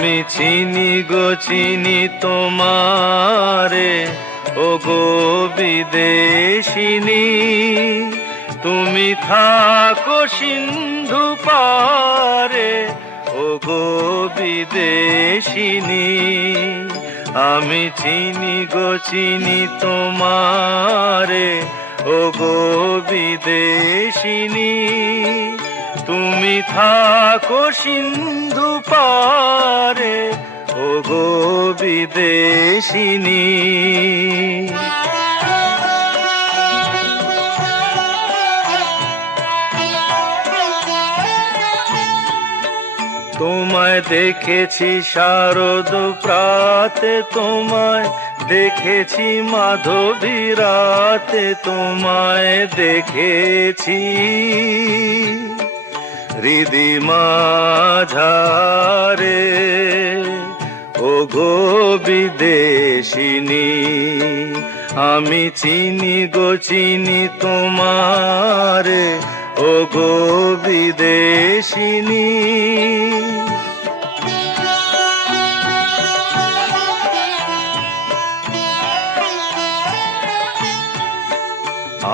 আমি চিনি গো চিনি তোমারে, ও গো বিদেশিনী। তুমি থাকো সিন্ধু পারে, ও গো বিদেশিনী। আমি চিনি গো চিনি তোমারে, ও গো বিদেশিনী। তুমি থাকো সিন্ধু পারে, ও গো বিদেশিনী। তোমায় দেখেছি শারদ প্রাতে, তোমায় দেখেছি মাধবী রাতে, তোমায় দেখেছি হৃদি মাঝারে, ও গো বিদেশিনী। আমি চিনি গো চিনি তোমারে, ও গো বিদেশিনী।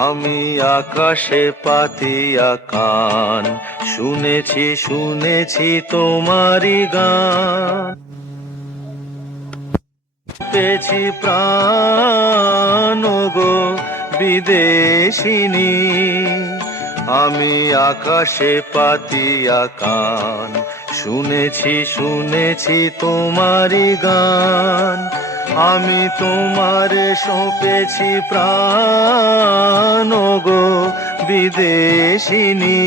আমি আকাশে পাতিয়া কান, শুনেছি শুনেছি তোমারি গান। পেয়েছি প্রাণ, ও গো বিদেশিনী। আমি আকাশে পাতিয়া কান, শুনেছি শুনেছি তোমারি গান। আমি তোমারে সঁপেছি প্রাণ, ও গো বিদেশিনী।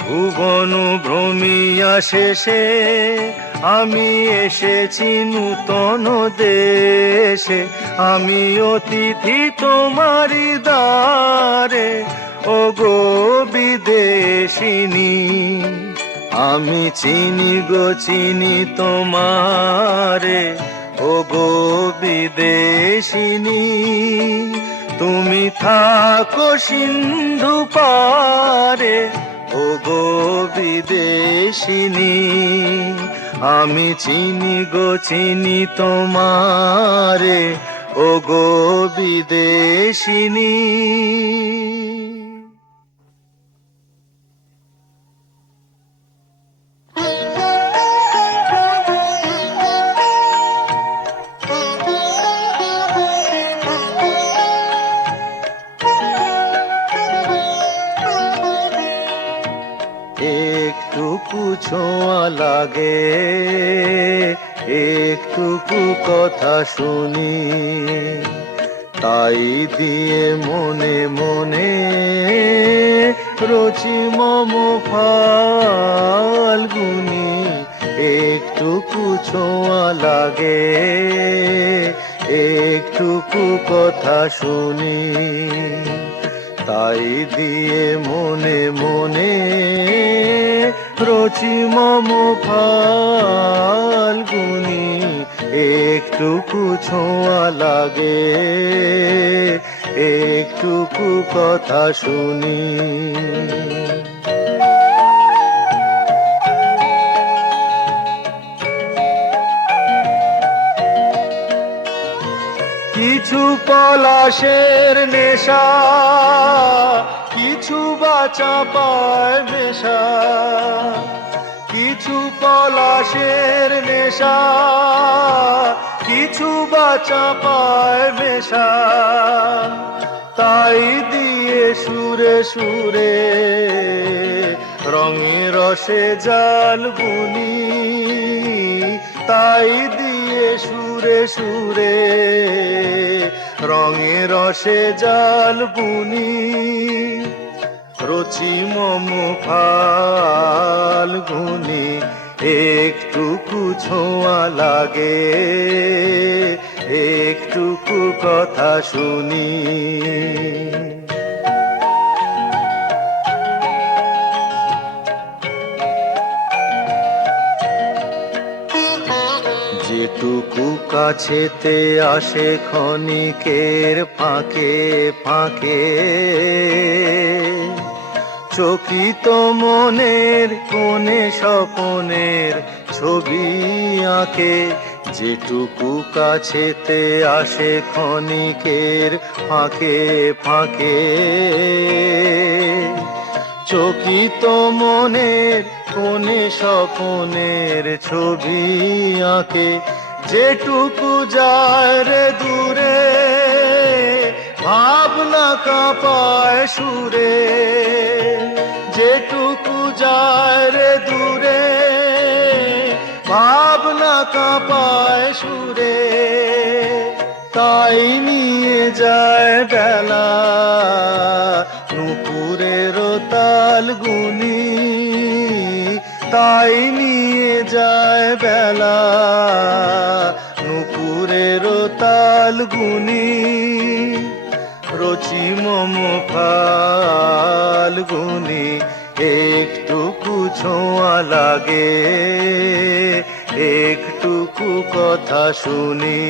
ভুবন ভ্রমিয়া শেষে আমি এসেছি নূতন দেশে। আমি অতিথি তোমারি দ্বারে, ও গো বিদেশিনী। আমি চিনি গো চিনি তোমারে, ও গো বিদেশিনী। তুমি থাকো সিন্ধু পারে, ও গো বিদেশিনী। আমি চিনি গো চিনি তোমারে, ও গো বিদেশিনী। একটুকু ছোঁয়া লাগে, একটুকু কথা শুনি, তাই দিয়ে মনে মনে রচি মম ফাল্গুনি। একটুকু ছোঁয়া লাগে, একটুকু কথা শুনি, তাই দিয়ে মনে মনে রচি মম ফাল্গুনি। একটুকু ছোঁয়া লাগে, একটুকু কথা শুনি। কিছু পলাশের নেশা, কিছু বাচা পায় মেশা। কিছু পলাশের নেশা, কিছু বাচা পায় মেশা। তাই দিয়ে সুরে সুরে রঙে রসে জাল বুনি। তাই দিয়ে সুরে সুরে রঙে রসে জাল বুনি। রচি মম ফাল্গুনি। একটুকু ছোঁয়া লাগে, একটুকু কথা শুনি। যেটুকু কাছেতে আসে ক্ষণিকের ফাঁকে ফাঁকে, চকিত মনের কোণে স্বপনের ছবি আঁকে, যেটুকু কাছেতে আসে ক্ষণিকের ফাঁকে ফাঁকে। চকিত মনের কোণে স্বপনের ছবি আঁকে, যেটুকু যায় রে দূরে, ভাবনা কাঁপায় সুরে। যেটুকু যায় রে দূরে, ভাবনা কাঁপায় সুরে। তাই নিয়ে যায় বেলা নুপুরের তাল গুনি, তাই নিয়ে যায় বেলা নুপুরের তাল গুনি। রচি মম ফাল্গুনি, একটুকু ছোঁয়া লাগে, একটুকু কথা শুনি।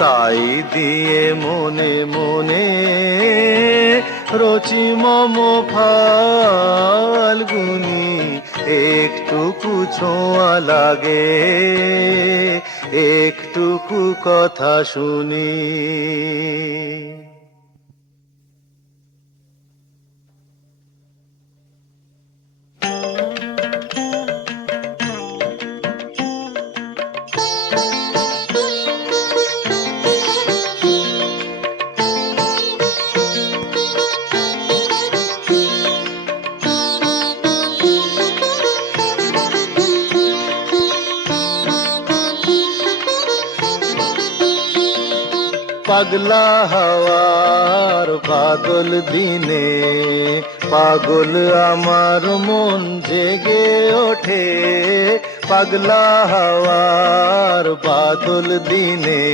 তাই দিয়ে মনে মনে রচি মম ফাল্গুনি, একটুকু ছোঁয়া লাগে, একটুকু কথা শুনি। পাগলা হাওয়ার বাদল দিনে, পাগল আমার মন জেগে ওঠে। পাগলা হাওয়ার বাদল দিনে,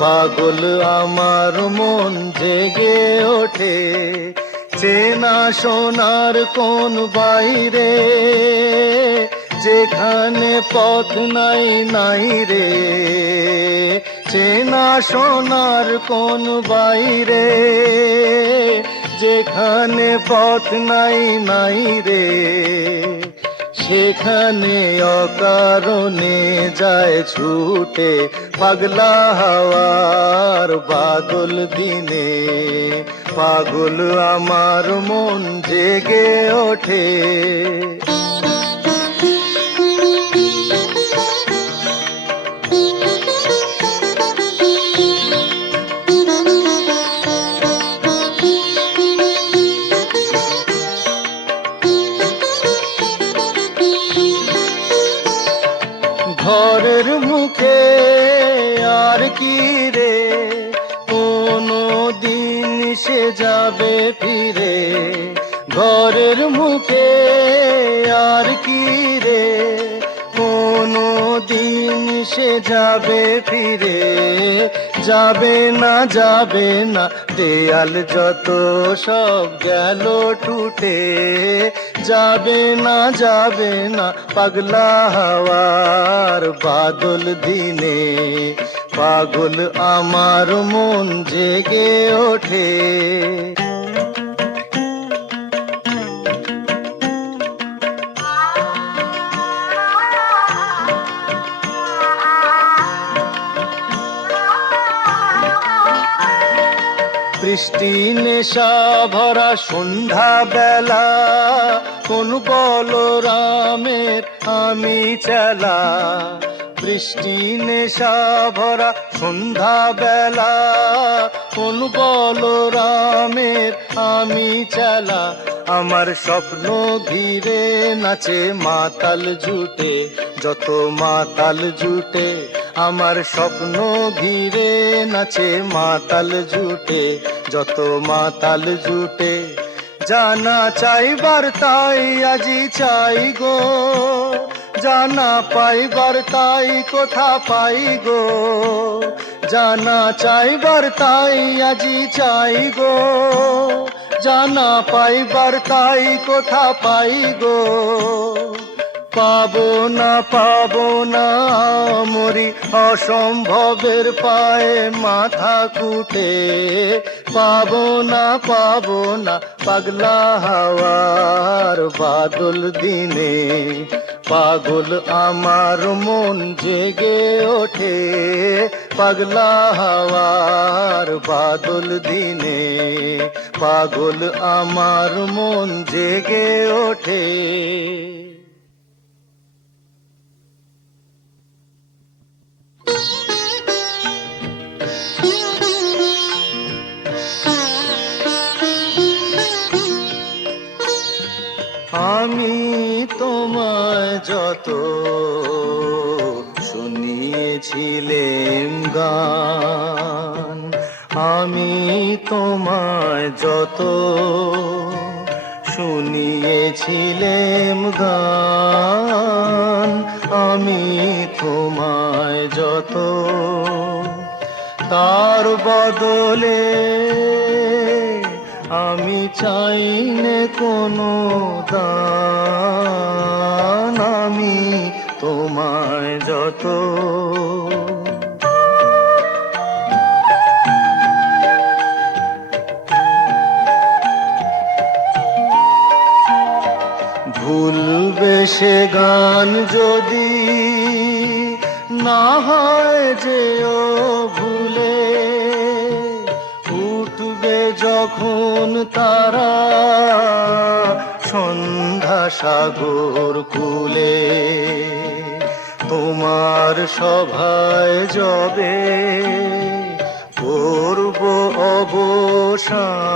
পাগল আমার মন জেগে ওঠে। চেনা সোনার কোন বাইরে, যেখানে পথ নাই নাই রে। চেনা সোনার কোন বাইরে, যেখানে পথ নাই নাই রে। সেখানে অকারণে যায় ছুটে পাগলা হাওয়ার বাদল দিনে, পাগল আমার মন জেগে ওঠে। ঘরের মুখে আর কি রে, কোনো দিন সে যাবে ফিরে। ঘরের মুখে আর কি রে, কোনো দিন সে যাবে ফিরে। যাবে না যাবে না, দেয়াল যত সব গেল টুটে। যাবে না যাবে না, পাগলা হাওয়ার বাদল দিনে, পাগল আমার মন জেগে ওঠে। বৃষ্টি নেশা ভরা সন্ধ্যা বেলা, কোন বলরামের আমি চেলা। বৃষ্টি নেশা ভরা সন্ধ্যা বেলা, কোন বলরামের আমি চেলা। আমার স্বপ্ন ঘিরে নাচে মাতাল জুটে, যত মাতাল জুটে। আমার স্বপ্ন ঘিরে নাচে মাতাল জুটে, যত মাতাল জুটে। জানা চাইবার তাই আজি চাই গো, জানা পাইবার তাই কোথা পাই গো। জানা চাইবার তাই আজি চাই গো, জানা পাইবার তাই কোথা পাই গো। পাবো না মরি অসম্ভবের পায়ে মাথা কুটে। পাবো না পাগলা হাওয়ার বাদল দিনে। পাগল আমার মন জেগে ওঠে পাগলা হাওয়ার বাদল দিনে। পাগল আমার মন জেগে ওঠে। আমি তোমায় যত শুনিয়েছিলাম গান, আমি তোমায় যত শুনিয়েছিলাম গান, আমি তোমায় যত তার বদলে আমি চাইনে কোনো দান, আমি তোমায় যত ভুলবে সে গান যদি না হয় যেও ভুলে। উঠবে যখন তারা সন্ধ্যা সাগর কূলে, তোমার সভায় যবে করব অবসান।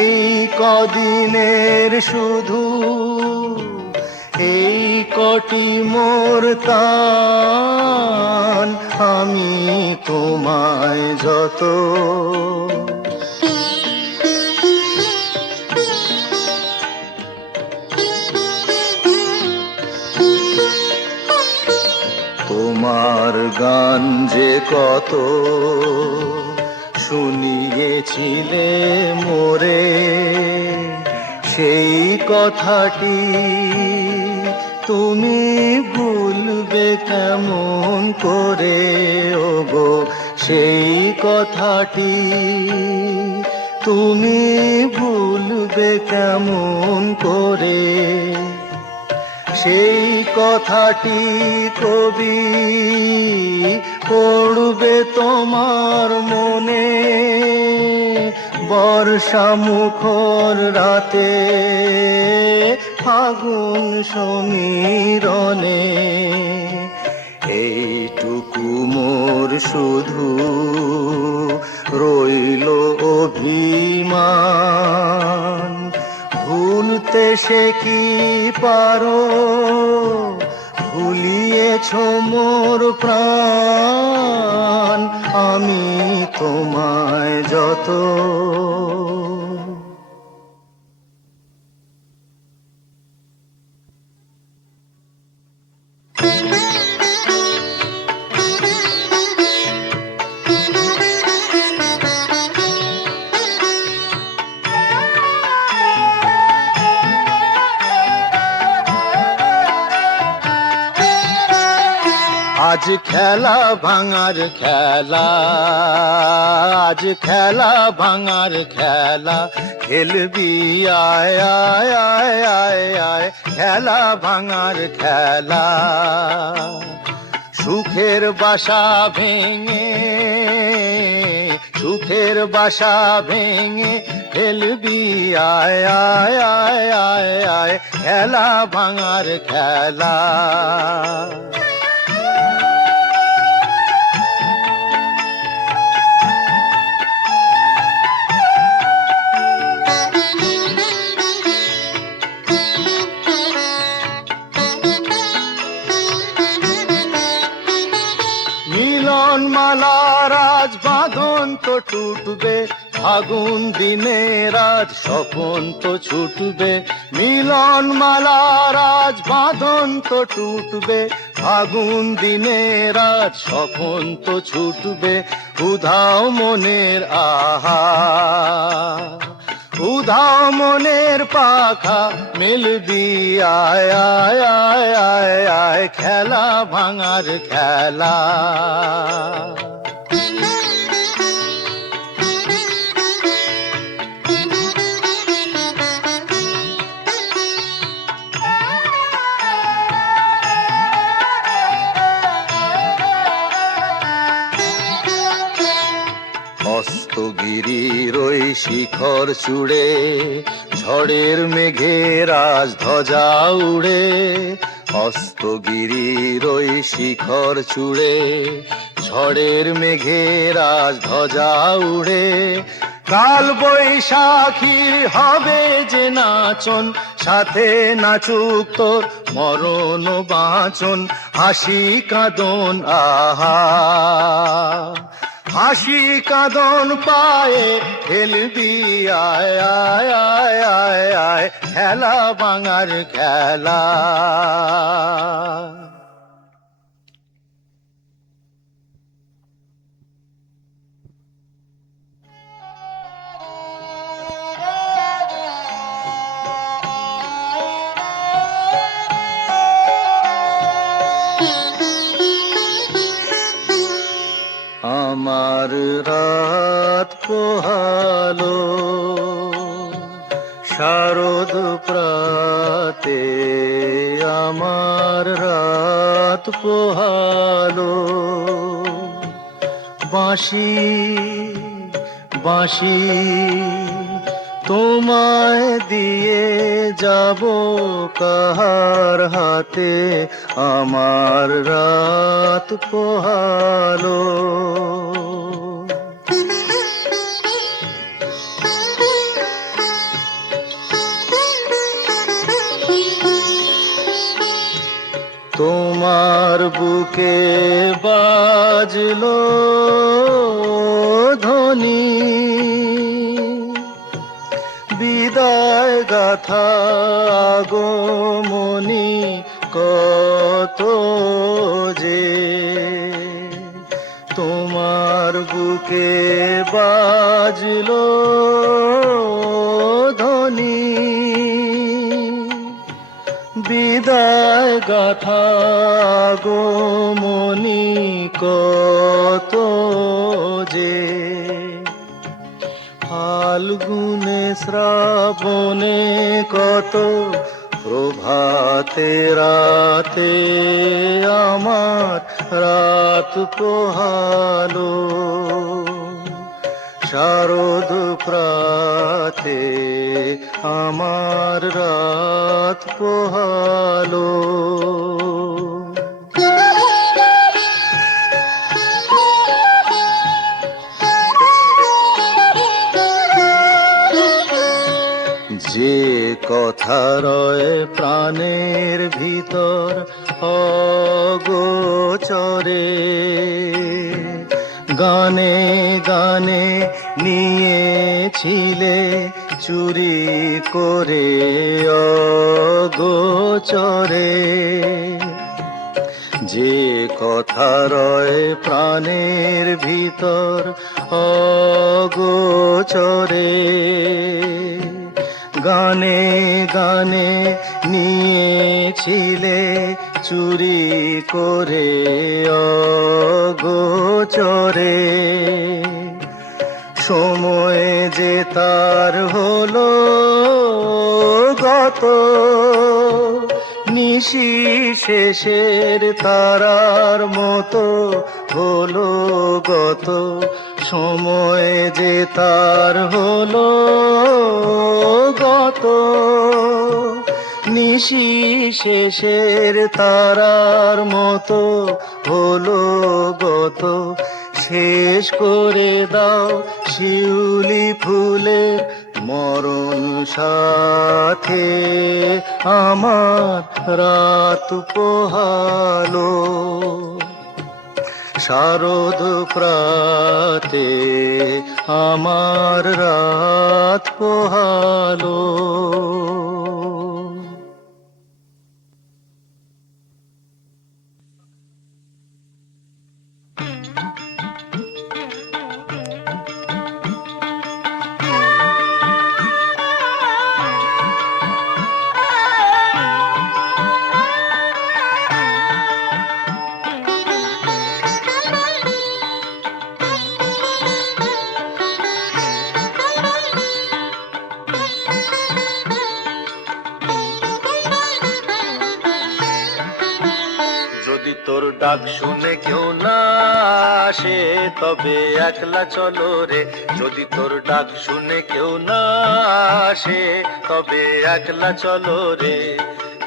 এই কদিনের শুধু এই কটি মোর তান, আমি তোমায় যত তোমার গান যে কত শুনিয়েছিলে মোরে, সেই কথাটি তুমি ভুলবে কেমন করে ওগো। সেই কথাটি তুমি ভুলবে কেমন করে। সেই কথাটি কবি পড়বে তোমার মনে বর্ষা মুখর রাতে ফাগুন সমীরণে। এইটুকু মোর শুধু রইল অভিমান, ভুলতে সে কি পারো ভুলিয়েছ মোর প্রাণ, আমি তোমায় যত আজ খেলা ভাঙার খেলা, আজ খেলা ভাঙার খেলা, খেলবি আয় আয় আয় আয় আয়, খেলা ভাঙার খেলা। সুখের বাসা ভেঙে, সুখের বাসা ভেঙে খেলবি আয় আয় আয় আয় আয়, খেলা ভাঙার খেলা। মিলন মালার আজ বাঁধন তো টুটবে, ফাগুন দিনের আজ স্বপন তো ছুটবে। মিলন মালার আজ বাঁধন তো টুটবে, ফাগুন দিনের আজ স্বপন তো ছুটবে। উধাও মনের আহা, উধাও মনের পাখা মেলবি আয় আয় আয় আয় আয় খেলা ভাঙার খেলা। অস্তগিরির ওই শিখর চূড়ে ঝড়ের মেঘে রাজধ্বজা উড়ে। অস্তগিরির ওই শিখর চূড়ে ঝড়ের মেঘে রাজধ্বজা উড়ে। কাল বৈশাখীর হবে যে নাচন, সাথে নাচুক তোর মরণ বাঁচন। হাসি কাঁদন আহা, হাসি কাঁদন পায়ে খেলবি আয় আয় আয় আয় আয় খেলা ভাঙার খেলা। আমার রাত পোহালো শারদ প্রাতে, আমার রাত পোহালো। বাঁশি বাঁশি তোমায় দিয়ে যাব কাহার হাতে, আমার রাত পোহালো। তোমার বুকে বাজলো ধ্বনি, বিদায় গাথা আগমনী কত যে। তোমার বুকে বাজলো ধ্বনি, বিদায় গাথা আগমনী কত যে। ফাল্গুনে শ্রাবণে কত প্রভাতে রাতে, আমার রাত পোহালো। শারদ প্রাতে আমার রাত পোহালো। যে কথা রয় প্রাণের ভিতর অগোচরে, গানে গানে নিয়েছিলে চুরি করে অগোচরে। যে কথা রয় প্রাণের ভিতর অগোচরে, গানে গানে নিয়েছিলে চুরি করে অগোচরে। সময় যে তার হলো গত, নিশি শেষের তারার মতো হলো গত। সময় যে তার হলো গত, নিশি শেষের তারার মতো হলো গত। শেষ করে দাও শিউলি ফুলের মরণ সাথে, আমার রাত পোহালো। শারদ প্রাতে আমার রাত পোহালো। ডাক শুনে কেউ না আসে তবে একলা চলো রে। যদি তোর ডাক শুনে কেউ না আসে তবে একলা চলো রে।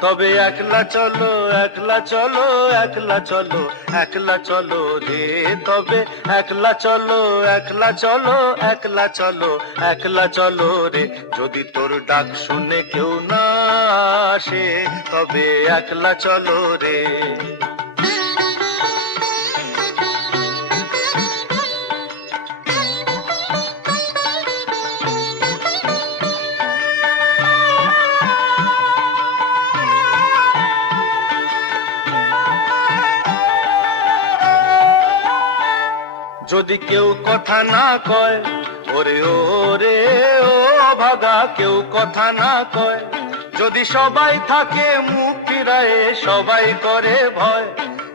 তবে একলা চলো, একলা চলো, একলা চলো, একলা চলো রে। তবে একলা চলো, একলা চলো, একলা চলো, একলা চলো রে। যদি তোর ডাক শুনে কেউ না আসে তবে একলা চলো রে। যদি কেউ কথা না কয় ওরে ওরে ও ভাগা, কেউ কথা না কয়, যদি সবাই থাকে মুখ ফিরায়ে সবাই করে ভয়,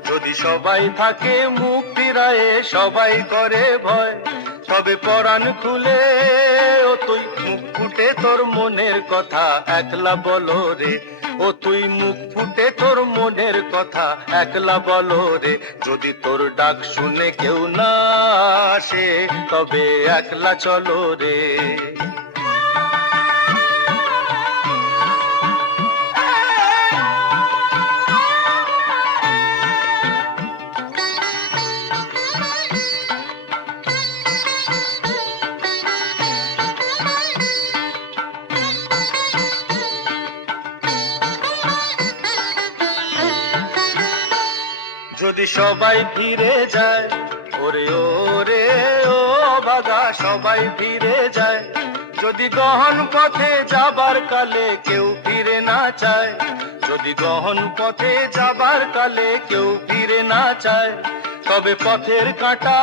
যদি সবাই থাকে মুখ ফিরায়ে সবাই করে ভয়, তবে পরাণ খুলে ও তুই মুখ ফুটে তোর মনের কথা একলা বলো রে। ও তুই মুখ ফুটে তোর মনের কথা একলা বলো রে। যদি তোর ডাক শুনে কেউ না আসে তবে একলা চলো রে। যদি সবাই ফিরে যায় ওরে ওরে ও বাগা, সবাই ফিরে যায়, যদি গহন পথে যাবার কালে কেউ ফিরে না চায়, যদি গহন পথে যাবার কালে কেউ ফিরে না চায়, তবে পথের কাঁটা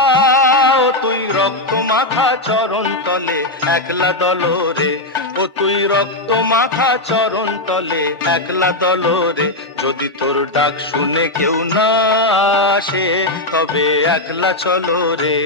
ও তুই রক্ত মাখা চরণ তলে একলা দলো রে। ও তুই রক্ত মাখা চরণ তলে একলা দলো রে। যদি তোর ডাক শুনে কেউ না আসে তবে একলা চলো রে।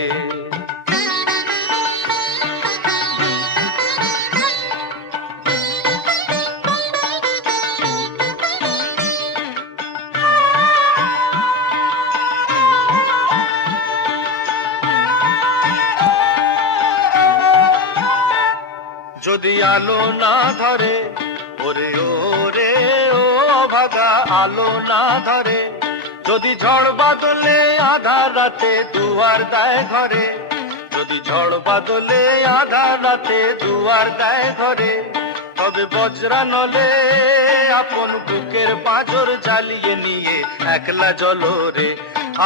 যদি আলো না ধরে ওরে ওরে ও ভাগা, আলো না ধরে, যদি ঝড় বাদলে আধার রাতে দুয়ার দেয় ঘরে, যদি ঝড় বাদলে আধার রাতে দুয়ার দেয় ঘরে, তবে বজ্রা নলে আপন বুকের পাঁজর জ্বালিয়ে নিয়ে একলা জলো রে।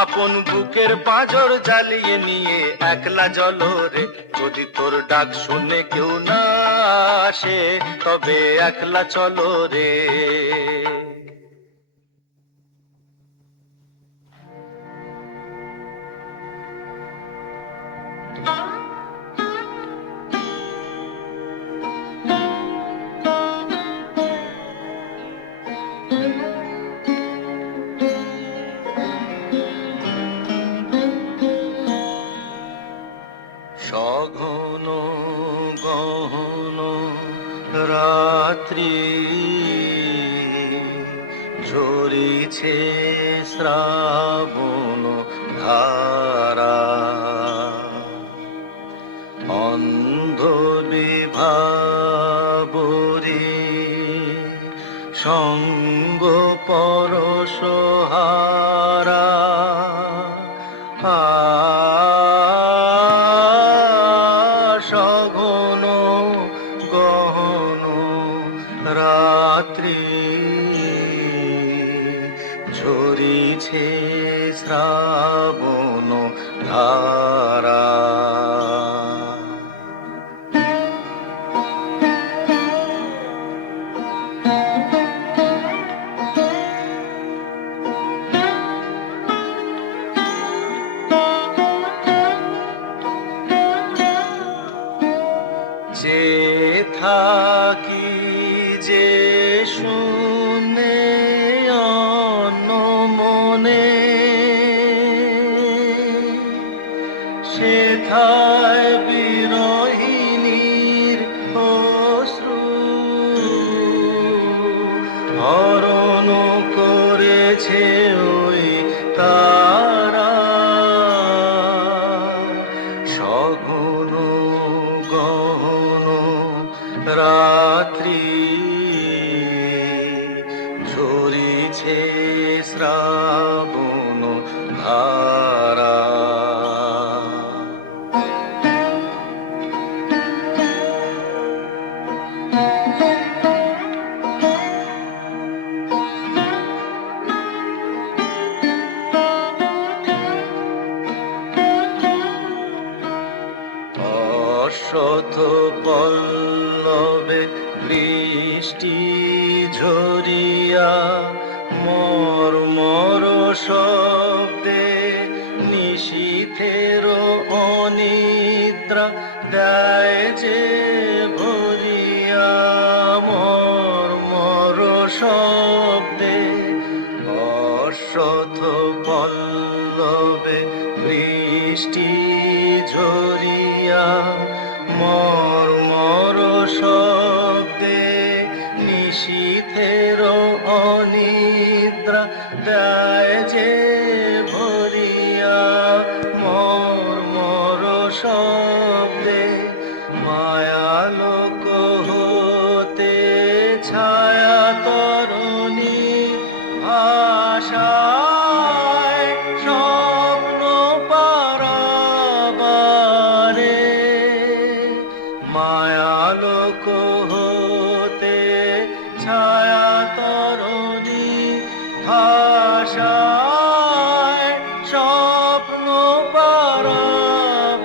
আপন বুকের পাঁজর জ্বালিয়ে নিয়ে একলা জলো রে। যদি তোর ডাক শুনে কেউ না আসে তবে একলা চলো রে। সঘন গহন রাত্রি ঝরিছে শ্রাবণ ধারা, অন্ধ বিভাবরী সঙ্গ পরশহারা, সঘন গহন রাত্রি ঝরিছে শ্রাবণ ধারা। যে থাকি যে শুনে অনমনে, সেথায় বিরহিণীর অশ্রু হরণ করেছে ওই তা অশত পল্লবে বৃষ্টি ঝরিয়া মর্মর শব্দে নিশীথের অনিদ্রা দেয় যে ভরিয়া মর্মর শব্দে অশত পল্লবে বৃষ্টি ঝরিয়া মর্মর শব্দে নিশীথের অনিদ্রা দেয় যে ভরিয়া মর্মর শব্দে মায়ালোক হতে ছায়া তরুণী ভাষায় স্বপ্ন পারাবারে মায়ালোক হতে ছায়া তরুণী ভাষায় স্বপ্ন পারাবারে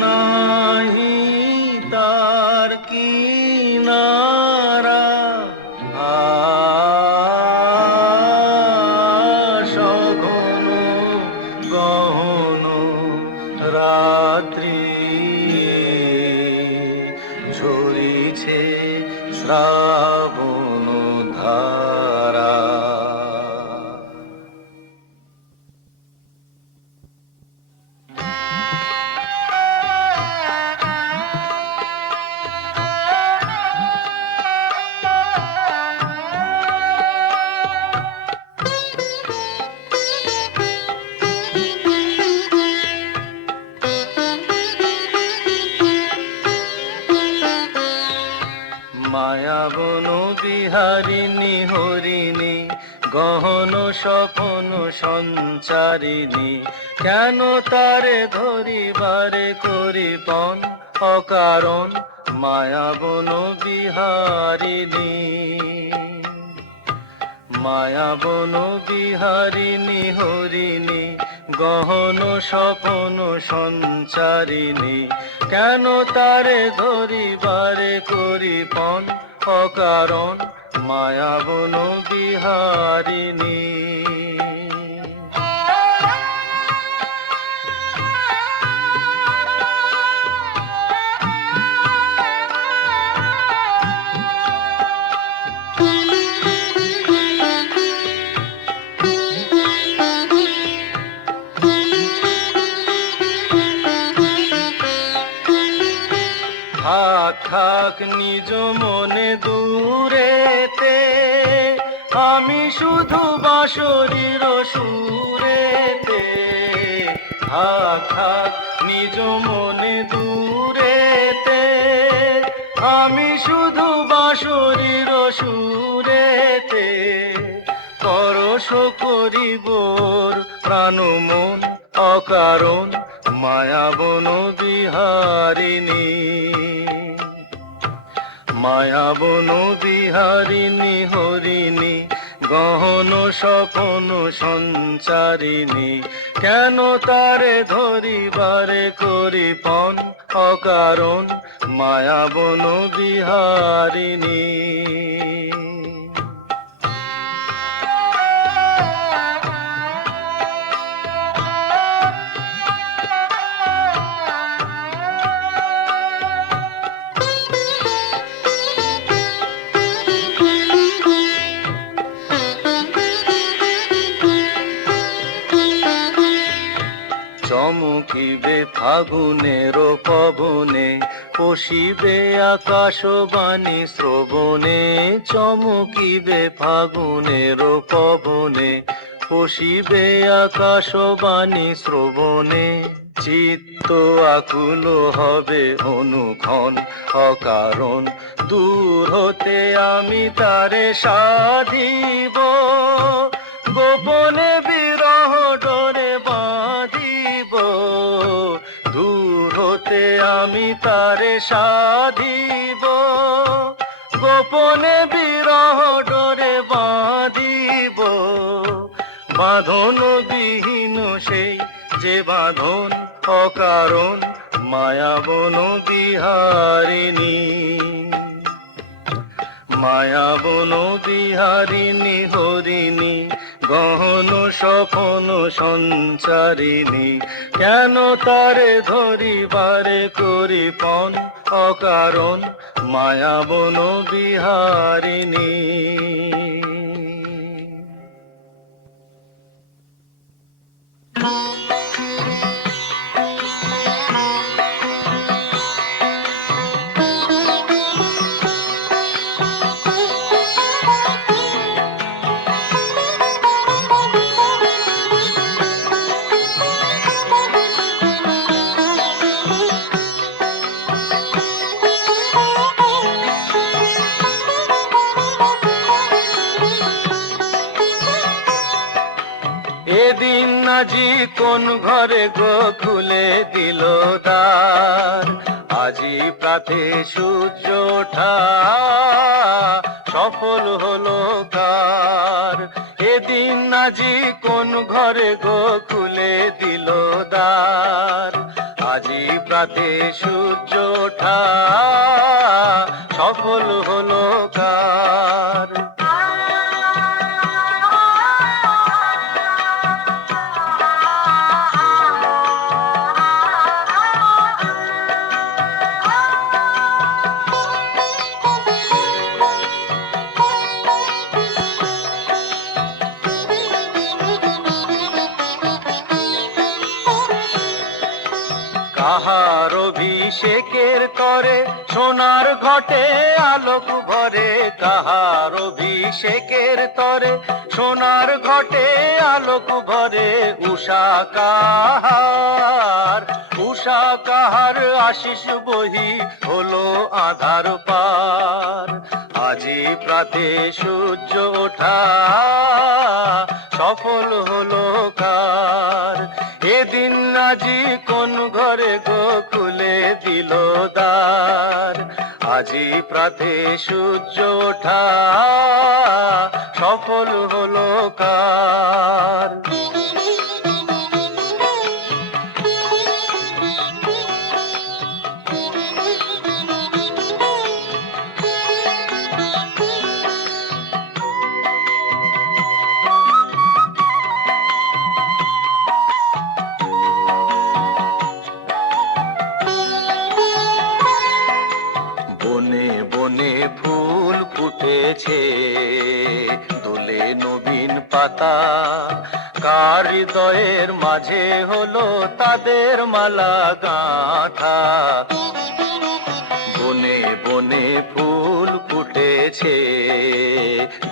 নাহি তার কিনারা সঘন গহন রাত্রি ঝরিছে শ্রাবণ ধারা। মায়াবন বিহারিণী হরিণী গহন স্বপন সঞ্চারিণী কেন তারে ধরিবারে করিপন অকারণ মায়াবন বিহারিণী মায়াবন বিহারিণী হরিণী গহন স্বপন সঞ্চারিণী কেন তারে ধরিবারে করিপন অকারণ মায়াবন বিহারিণী। থাক থাক নিজ মনে দূরেতে আমি শুধু বাঁশরীর সুরেতে থাক থাক নিজ মনে দূরেতে আমি শুধু বাঁশরীর সুরেতে পরশ করিবোর প্রাণ মন অকারণ মায়াবন বিহারিণী মায়াবন বিহারিণী হরিণী গহন স্বপন সঞ্চারিণী কেন তারে ধরিবারে করিপন অকারণ মায়াবন বিহারিণী। চমকিবে ফাগুনের পবনে পশিবে আকাশবাণী শ্রবণে চমকিবে ফাগুনের পবনে পশিবে আকাশবাণী শ্রবণে চিত্ত আকুল হবে অনুক্ষণ অকারণ দূর হতে আমি তারে সাধিব গোপনে বিরহ ডোরে বাঁধিব দূর হতে আমি তারে সাধিব গোপনে বিরহ ডোরে বাঁধিব বাঁধন বিহীন সেই যে বাঁধন অকারণ মায়া বন বিহারিণী, মায়া বন বিহারিণী হরিণী গহন স্বপন সঞ্চারিণী, কেন তারে ধরিবারে করি পণ অকারণ মায়া বন বিহারিণী। এদিন আজি কোন ঘরে গো খুলে দিল দ্বার, আজি প্রাতে সূর্য ওঠা সফল হলো কার। এদিন আজি কোন ঘরে গো খুলে দিল দ্বার, আজি প্রাতে সূর্য ওঠা সফল হলো কার। কাহার অভিষেকের তরে সোনার ঘটে আলোক ভরে, কাহার অভিষেকের তরে সোনার ঘটে আলোক ভরে, উষা কাহার, উষা কাহার আশিস বহি হলো আধার পার, আজি প্রাতে সূর্য ওঠা সফল হলো কার। এদিন আজি কোন ঘরে গো খুলে দিল দ্বার, আজি প্রাতে সূর্য ওঠা সফল হলো কার। বনে বনে ফুল ফুটেছে দোলে নবীন পাতা, কার হৃদয়ের মাঝে হলো তাদের মালা গাঁথা। বনে বনে ফুল ফুটেছে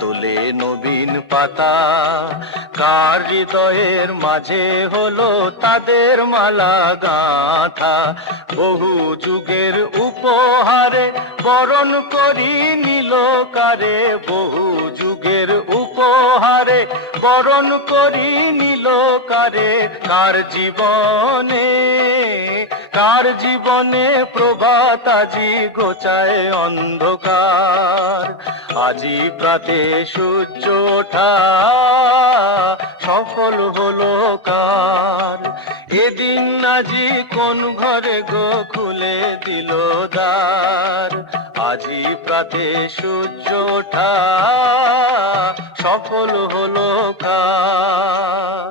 দোলে নবীন পাতা, কার হৃদয়ের মাঝে হলো তাদের মালা গাঁথা। বহু যুগের উপহারে বরণ করি নিল কারে, বহু যুগের উপহারে বরণ করি নিল কারে, কার জীবনে, কার জীবনে প্রভাত আজি গোচায় অন্ধকার, আজি প্রাতে সূর্য ওঠা সফল হলো কার। এদিন আজি কোন ঘরে গো খুলে দিল দ্বার, আজি প্রাতে সূর্য ওঠা সফল হলো কার।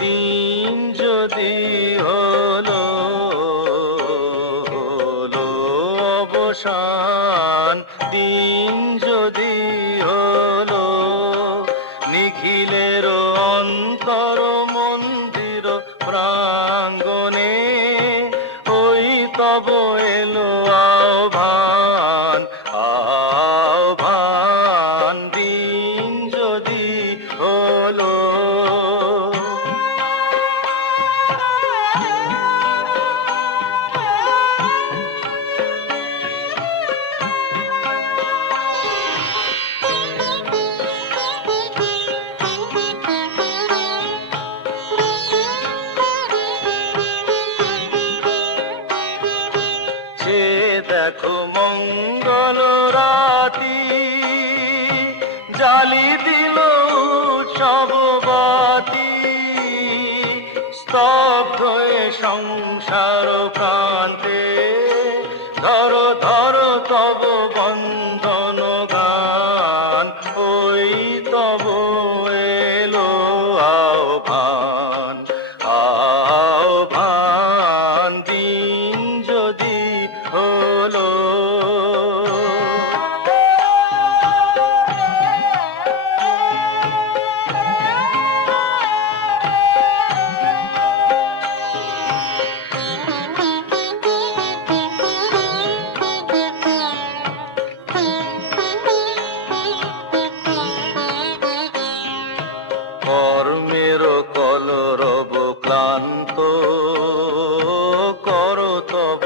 দিন যদি হলো হলো অবসান, দিন যদি হলো নিখিলের অন্তর মন্দির প্রাঙ্গণে, ওই তব এলো আহ্বান আহ্বান, দিন যদি হলো। দেখো মঙ্গল রাতি, জালি দিল উৎসব বাতি, স্তব্ধ এ সংসার প্রান্তে, ধরো ধরো তব বন্ধন গান, ওই তব এলো আহ্বান, আহ্বান দিন যদি হলো। কর্মের কলরব ক্লান্ত, করো তব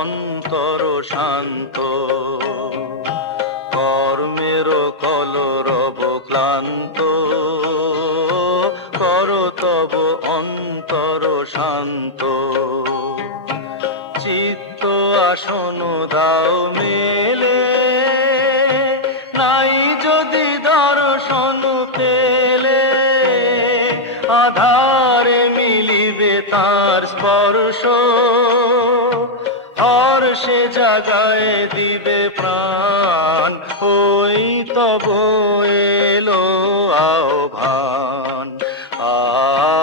অন্তর শান্ত, কর্মের কলরব ক্লান্ত, করো তব অন্তর শান্ত, চিত্ত আসন দাও মেলে, নাই যদি দর্শন পেলে, আধারে মিলিবে তার স্পর্শ, হর্ষে জাগায় দিবে প্রাণ, ওই তব এলো আহ্বান,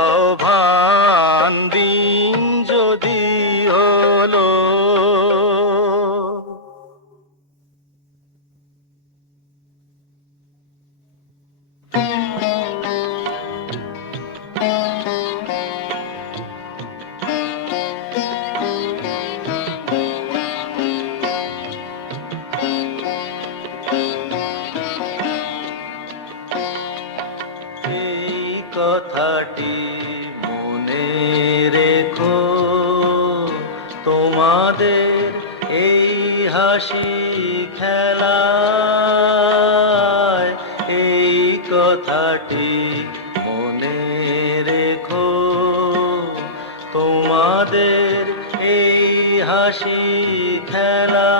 আহ্বান দিন যদি হলো। কথাটি মনে রেখো, তোমাদের এই হাসি খেলায়, এই কথাটি মনে রেখো, তোমাদের এই হাসি খেলায়,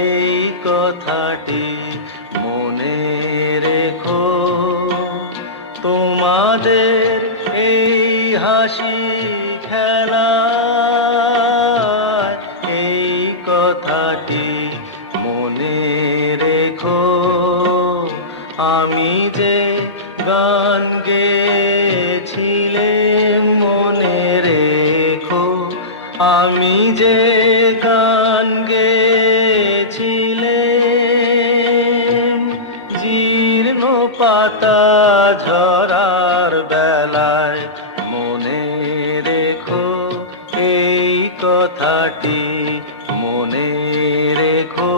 এই কথাটি মনে রেখো, তোমাদের এই হাসি খেলায়, এই কথাটি মনে রেখো। আমি যে গান গেয়েছিলাম মনে রেখো, আমি যে গান গেয়েছিলাম, জীর্ণ পাতা ঝরার বেলায়, মনে রেখো এই কথাটি মনে রেখো।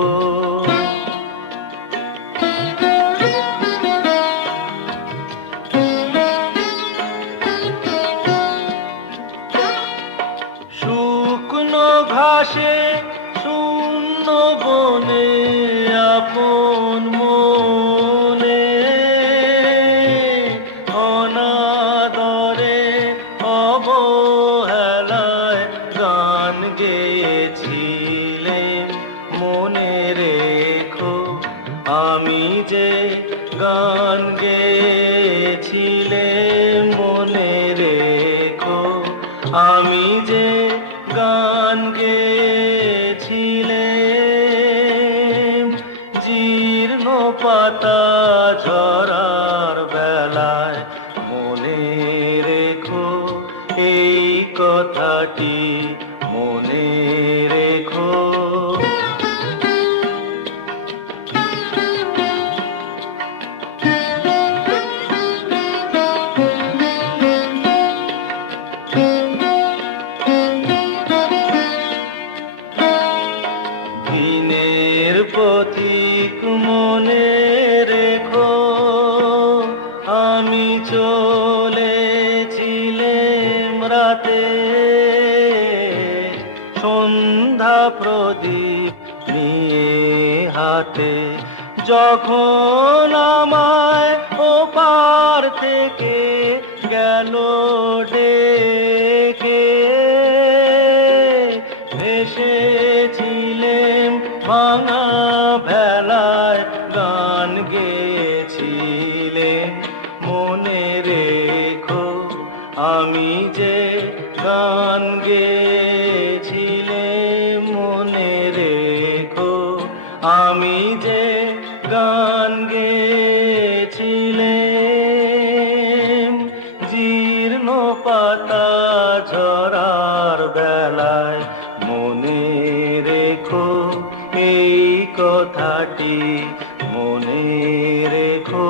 শুকনো ঘাসে শূন্য বনে আপন মনে, অনাদরে অবহেলায় গান গেয়েছিলেন মনে রেখো, আমি যে গান গেয়েছিলাম মনে রেখো, আমি যে গান গেয়েছিলাম, জীর্ণ পাতা ঝরার বেলায়, মনে রেখো এই কথাটি মনে রেখো। দিনের পথিক মনে রেখো, আমি চলেছিলাম রাতে, সন্ধ্যা প্রদীপ নিয়ে হাতে, যখন আমায় ওপার থেকে গেল ডেকে, এসেছিলেম ভাঙা ভেলায় গান গেয়েছিলেম মনে রেখো আমি যে গান গেয়েছিলেম মনে রেখো আমি যে গান গেয়েছিলেম জীর্ণ পাতা ঝরার বেলায় মনে রেখো এই কথাটি মনে রেখো